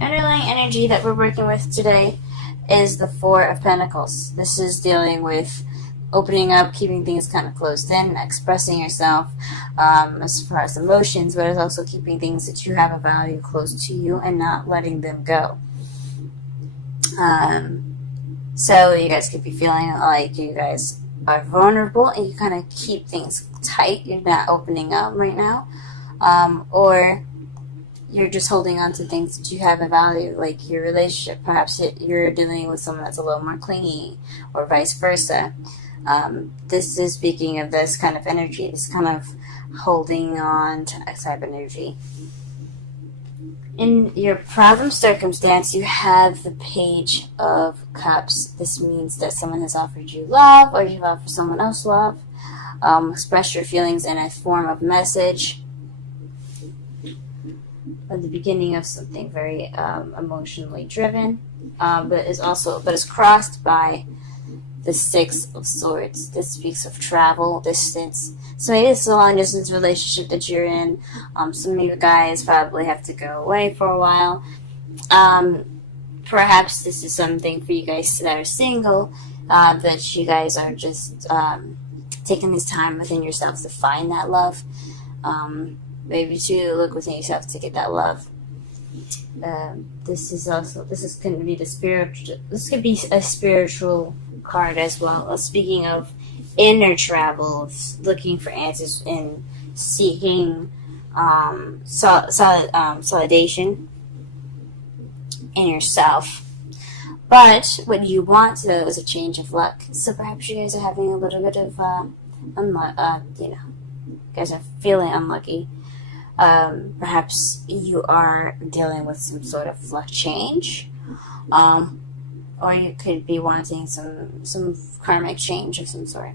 underlying energy that we're working with today is the Four of Pentacles. This is dealing with opening up, keeping things kind of closed in, expressing yourself as far as emotions, but it's also keeping things that you have a value close to you and not letting them go. So you guys could be feeling like you guys are vulnerable and you kind of keep things tight. You're not opening up right now. Or you're just holding on to things that you have a value, like your relationship. Perhaps you're dealing with someone that's a little more clingy, or vice versa. This is speaking of this kind of energy, this kind of holding on to a type of energy. In your problem circumstance, you have the Page of Cups. This means that someone has offered you love, or you've offered someone else love. Express your feelings in a form of message. At the beginning of something very emotionally driven, but is crossed by the Six of Swords. This speaks of travel, distance. So maybe it's a long distance relationship that you're in. Some of you guys probably have to go away for a while. Perhaps this is something for you guys that are single, that you guys are just taking this time within yourselves to find that love. Maybe to look within yourself to get that love. This could be a spiritual card as well. Speaking of inner travel, looking for answers and seeking solidation in yourself. But what you want though is a change of luck. So perhaps you guys are having a little bit of you guys are feeling unlucky. Perhaps you are dealing with some sort of luck change, or you could be wanting some karmic change of some sort.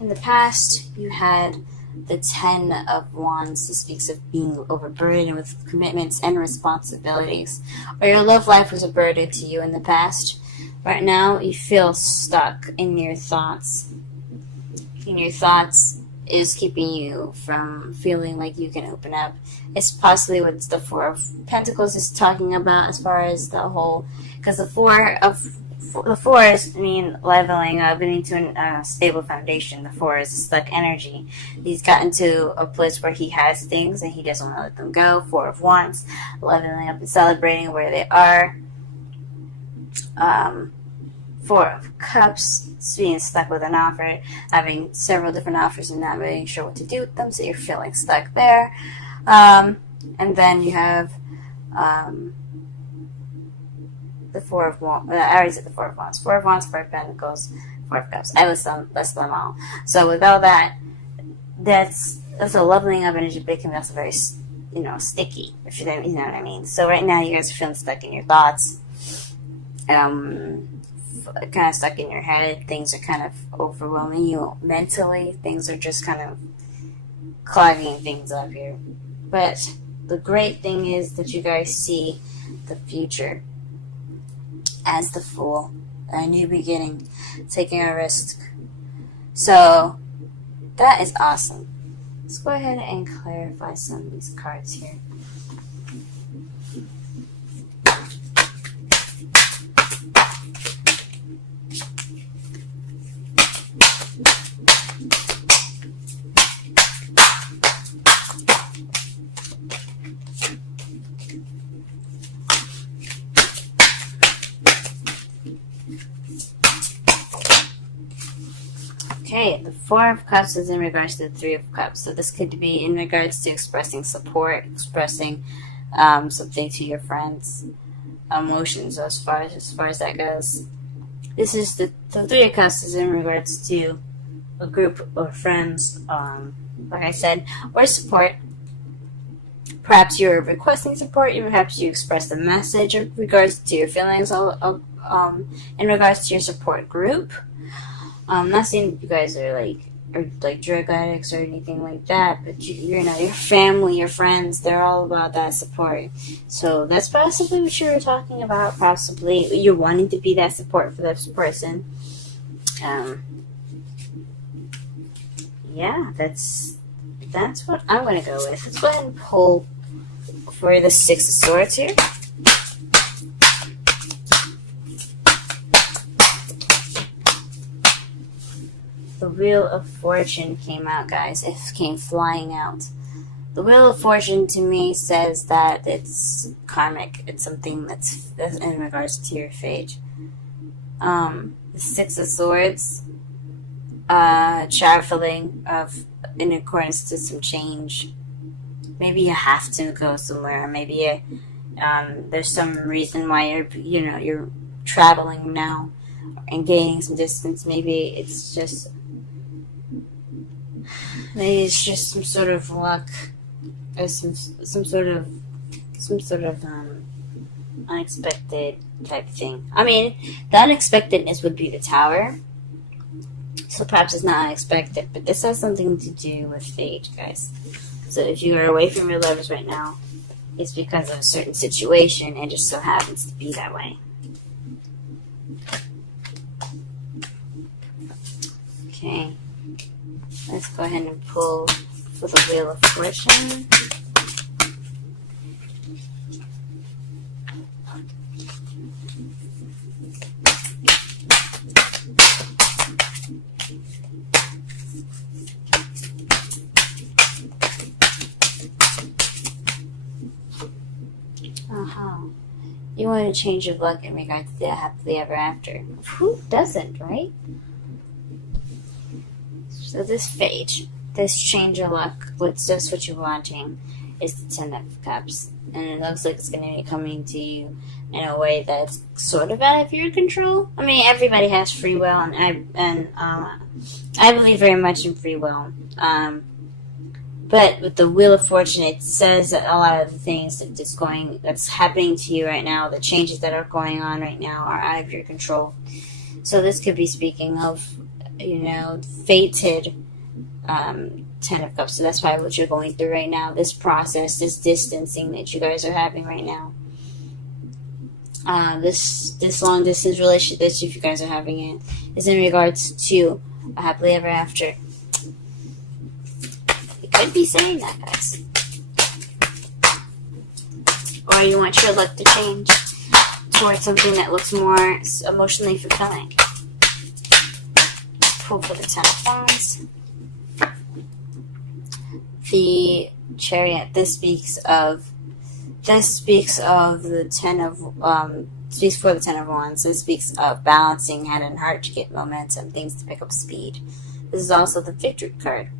In the past, you had the Ten of Wands. This speaks of being overburdened with commitments and responsibilities, or your love life was a burden to you in the past. Right now, you feel stuck in your thoughts. Is keeping you from feeling like you can open up. It's possibly what the Four of Pentacles is talking about as far as the whole, because the fours mean leveling up into a stable foundation. The Four is a stuck energy. He's gotten to a place where he has things and he doesn't want to let them go. Four of Wands, leveling up and celebrating where they are. Four of Cups, being stuck with an offer, having several different offers and not really sure what to do with them, so you're feeling stuck there. And then you have the Four of Wands. I already said the Four of Wands. Four of Wands, Four of Pentacles, Four of Cups. I list them all. So with all that, that's a leveling up energy, but it can be also very, sticky, if you know what I mean. So right now, you guys are feeling stuck in your thoughts. Kind of stuck in your head. Things are kind of overwhelming you mentally. Things are just kind of clogging things up here. But the great thing is that you guys see the future as the Fool, a new beginning, taking a risk. So that is awesome. Let's go ahead and clarify some of these cards here. Okay, the Four of Cups is in regards to the Three of Cups. So this could be in regards to expressing support, expressing something to your friends, emotions as far as that goes. This is the Three of Cups is in regards to a group of friends, like I said, or support. Perhaps you're requesting support, perhaps you express a message in regards to your feelings in regards to your support group. I'm not saying you guys are like drug addicts or anything like that, but your family, your friends, they're all about that support. So that's possibly what you were talking about. Possibly you're wanting to be that support for this person. Yeah, that's what I'm going to go with. Let's go ahead and pull for the Six of Swords here. The Wheel of Fortune came out, guys. It came flying out. The Wheel of Fortune to me says that it's karmic. It's something that's in regards to your fate. The Six of Swords, traveling in accordance to some change. Maybe you have to go somewhere. Maybe there's some reason why you're traveling now and gaining some distance. Maybe it's just some sort of luck, or some sort of unexpected type thing. I mean, the unexpectedness would be the Tower, so perhaps it's not unexpected, but this has something to do with fate, guys. So if you are away from your lovers right now, it's because of a certain situation, and just so happens to be that way. Okay, let's go ahead and pull for the Wheel of Fortune. You want to change your luck in regards to happily ever after. Who doesn't, right? So this fate, this change of luck, what's just what you're wanting, is the Ten of Cups. And it looks like it's going to be coming to you in a way that's sort of out of your control. I mean, everybody has free will, and I believe very much in free will. But with the Wheel of Fortune, it says that a lot of the things that's happening to you right now, the changes that are going on right now, are out of your control. So this could be speaking of, fated Ten of Cups. So that's probably what you're going through right now. This process, this distancing that you guys are having right now. This long distance relationship that you guys are having is in regards to a happily ever after. Could be saying that, guys. Or you want your luck to change towards something that looks more emotionally fulfilling. Pull for the Ten of Wands. The Chariot. This speaks of the Ten of speaks for the Ten of Wands. It speaks of balancing head and heart to get momentum, things to pick up speed. This is also the Victory card.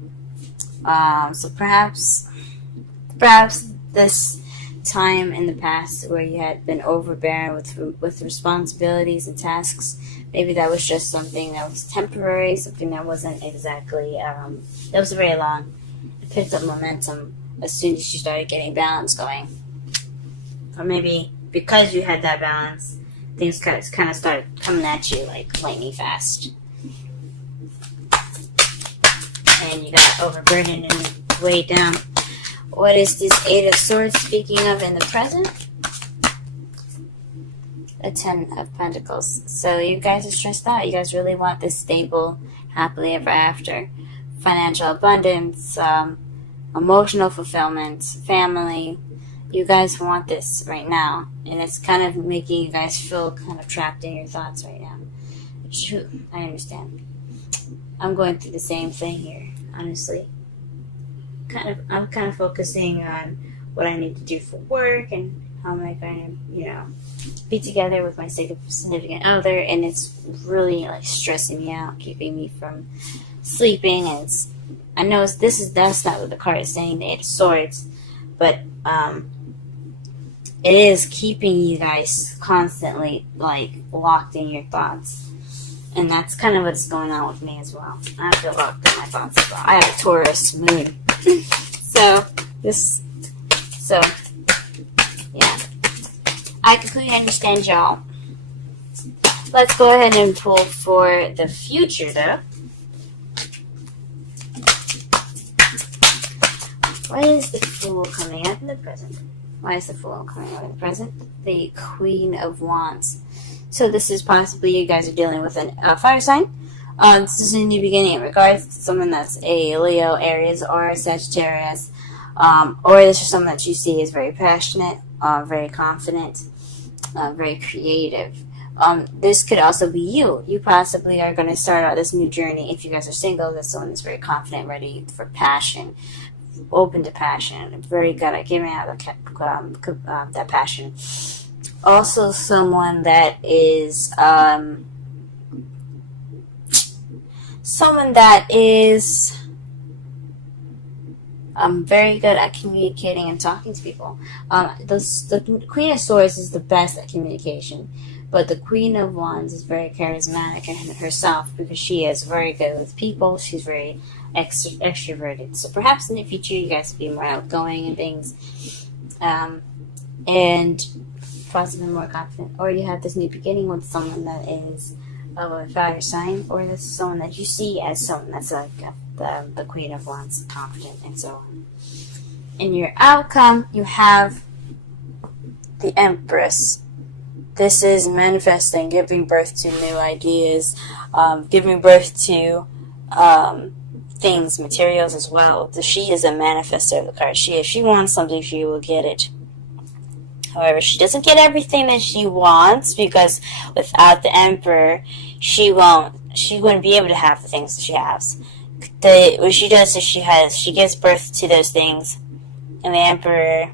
So perhaps this time in the past where you had been overbearing with responsibilities and tasks, maybe that was just something that was temporary, something that wasn't exactly, that was very long. It picked up momentum as soon as you started getting balance going. Or maybe because you had that balance, things kind of started coming at you like lightning fast. And you got overburdened and weighed down. What is this Eight of Swords speaking of in the present? A Ten of Pentacles. So you guys are stressed out. You guys really want this stable, happily ever after. Financial abundance, emotional fulfillment, family. You guys want this right now. And it's kind of making you guys feel kind of trapped in your thoughts right now. Shoot, I understand. I'm going through the same thing here, honestly. I'm kind of focusing on what I need to do for work and how am I going to, be together with my significant other, and it's really like stressing me out, keeping me from sleeping. And I know that's not what the card is saying, the Eight of Swords, but it is keeping you guys constantly like locked in your thoughts. And that's kind of what's going on with me as well. I feel locked in my thoughts as well. I have a Taurus moon. So, yeah. I completely understand y'all. Let's go ahead and pull for the future, though. Why is the Fool coming up in the present? Why is the Fool coming up in the present? The Queen of Wands. So this is possibly you guys are dealing with a fire sign. This is a new beginning in regards to someone that's a Leo, Aries, or a Sagittarius. Or this is someone that you see is very passionate, very confident, very creative. This could also be you. You possibly are going to start out this new journey. If you guys are single, that's someone that's very confident, ready for passion, open to passion, very good at giving out that passion. Also, someone that is very good at communicating and talking to people. The Queen of Swords is the best at communication, but the Queen of Wands is very charismatic in herself because she is very good with people. She's very extroverted. So perhaps in the future you guys will be more outgoing and things, and possibly more confident. Or you have this new beginning with someone that is of a fire sign, or this is someone that you see as someone that's like the Queen of Wands, confident, and so on. In your outcome, you have the Empress. This is manifesting, giving birth to new ideas, giving birth to things, materials as well. She is a manifestor of the card. If she wants something, she will get it. However, she doesn't get everything that she wants, because without the Emperor, she wouldn't be able to have the things that she has. What she does is she gives birth to those things, and the Emperor,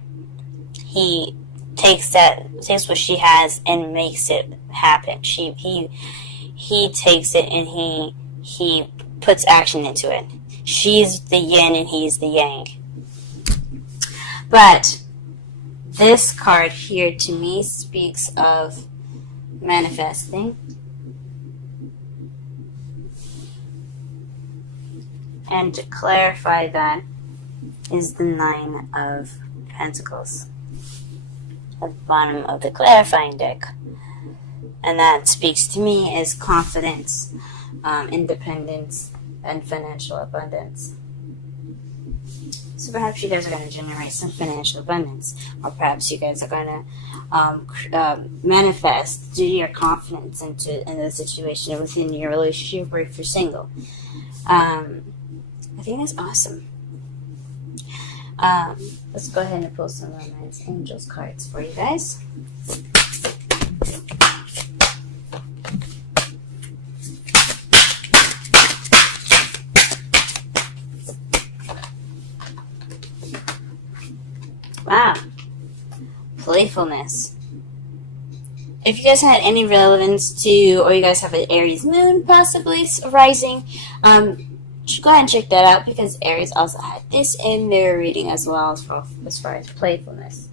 he takes what she has and makes it happen. He takes it and he puts action into it. She's the yin and he's the yang. But this card here to me speaks of manifesting. And to clarify that is the Nine of Pentacles at the bottom of the clarifying deck. And that speaks to me as confidence, independence, and financial abundance. So perhaps you guys are going to generate some financial abundance, or perhaps you guys are going to manifest due to your confidence into the situation within your relationship, or if you're single. I think that's awesome. Let's go ahead and pull some Romance Angels cards for you guys. Wow. Playfulness. If you guys had any relevance to, or you guys have an Aries moon possibly rising, go ahead and check that out, because Aries also had this in their reading as well, as far as playfulness.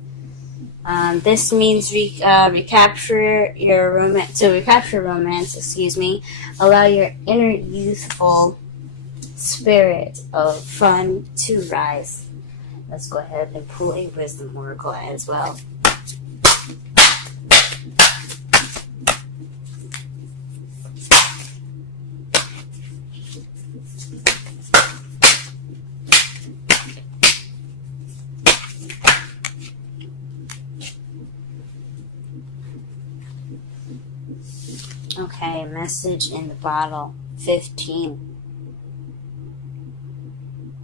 This means recapture your romance. To recapture romance, allow your inner youthful spirit of fun to rise. Let's go ahead and pull a wisdom oracle as well. Okay, message in the bottle, 15.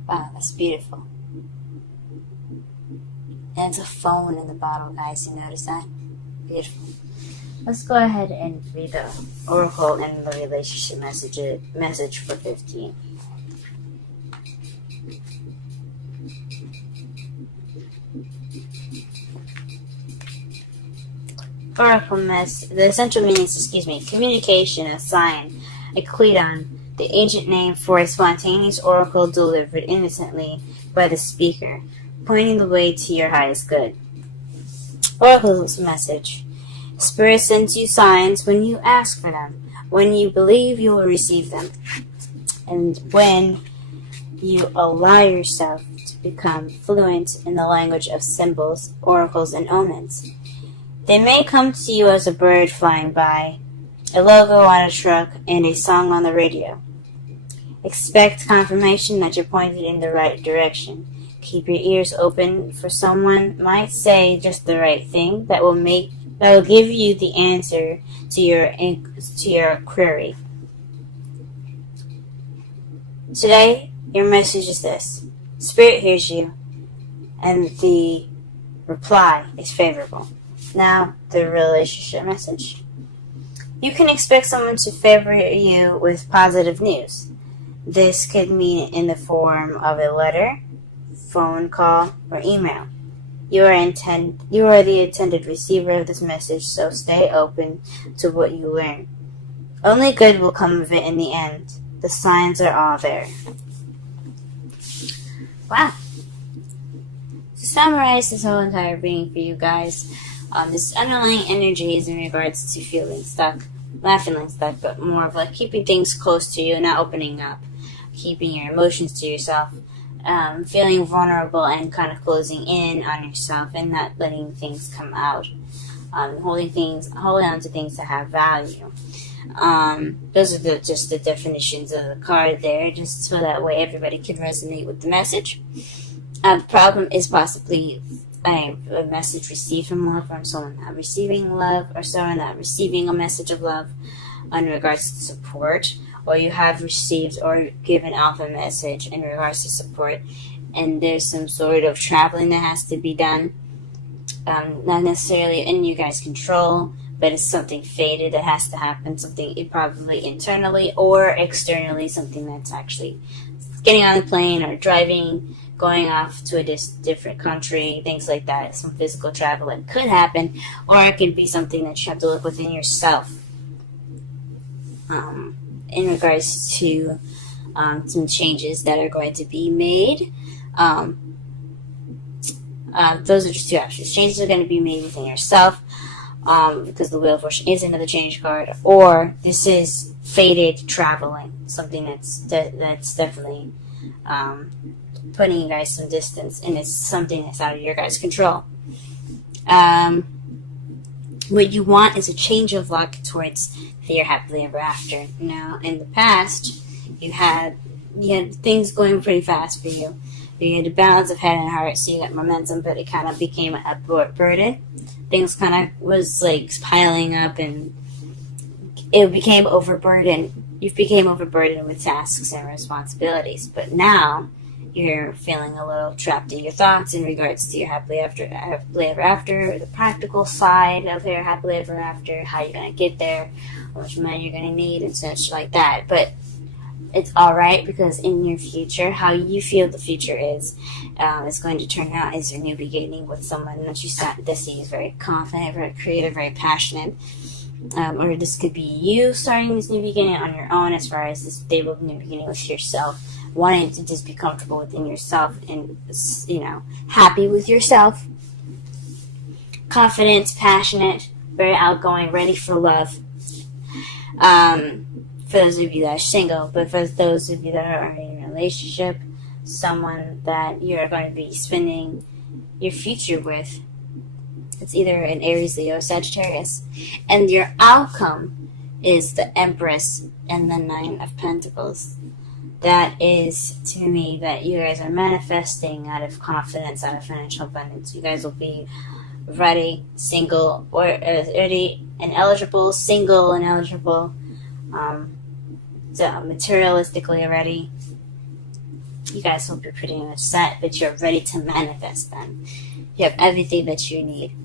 Wow, that's beautiful. And it's a phone in the bottle, guys. You notice that? Beautiful. Let's go ahead and read the oracle and the relationship message for 15. Oracle the essential meanings, communication, a sign, a Cleton, the ancient name for a spontaneous oracle delivered innocently by the speaker, pointing the way to your highest good. Oracle's message. Spirit sends you signs when you ask for them. When you believe, you will receive them. And when you allow yourself to become fluent in the language of symbols, oracles, and omens. They may come to you as a bird flying by, a logo on a truck, and a song on the radio. Expect confirmation that you're pointed in the right direction. Keep your ears open, for someone might say just the right thing that will give you the answer to your query. Today, your message is this. Spirit hears you. and the reply is favorable. Now, the relationship message. You can expect someone to favor you with positive news. This could mean in the form of a letter, phone call, or email. You are the intended receiver of this message, so stay open to what you learn. Only good will come of it in the end. The signs are all there. Wow. To summarize this whole entire reading for you guys, this underlying energy is in regards to feeling stuck. Not feeling stuck, but more of like keeping things close to you, not opening up, keeping your emotions to yourself, feeling vulnerable and kind of closing in on yourself and not letting things come out, holding on to things that have value. Those are just the definitions of the card there, just so that way everybody can resonate with the message. The problem is possibly a message received from love, from someone not receiving love, or someone not receiving a message of love in regards to support, or you have received or given off a message in regards to support, and there's some sort of traveling that has to be done, not necessarily in you guys' control, but it's something fated that has to happen, something probably internally or externally, something that's actually getting on the plane or driving, going off to a different country, things like that. Some physical travel that could happen, or it could be something that you have to look within yourself in regards to some changes that are going to be made. Those are just two options. Changes are going to be made within yourself, because the Wheel of Fortune is another change card, or this is fated traveling, something that's definitely putting you guys some distance, and it's something that's out of your guys' control. What you want is a change of luck towards your happily ever after. Now, in the past, you had things going pretty fast for you. You had a balance of head and heart, so you got momentum, but it kind of became a burden. Things kind of was like piling up, and it became overburdened. You became overburdened with tasks and responsibilities, but now you're feeling a little trapped in your thoughts in regards to your happily ever after, the practical side of your happily ever after, how you're going to get there, how much money you're going to need, and such like that. But it's alright, because in your future, how you feel the future is going to turn out as your new beginning with someone that you see is very confident, very creative, very passionate. Or this could be you starting this new beginning on your own, as far as this stable new beginning with yourself, wanting to just be comfortable within yourself and, happy with yourself. Confident, passionate, very outgoing, ready for love. For those of you that are single, but for those of you that are in a relationship, someone that you're going to be spending your future with, it's either an Aries, Leo, Sagittarius, and your outcome is the Empress and the Nine of Pentacles. That is, to me, that you guys are manifesting out of confidence, out of financial abundance. You guys will be ready, single, or ready and eligible, single and eligible, so materialistically ready. You guys will be pretty much set, but you're ready to manifest them. You have everything that you need.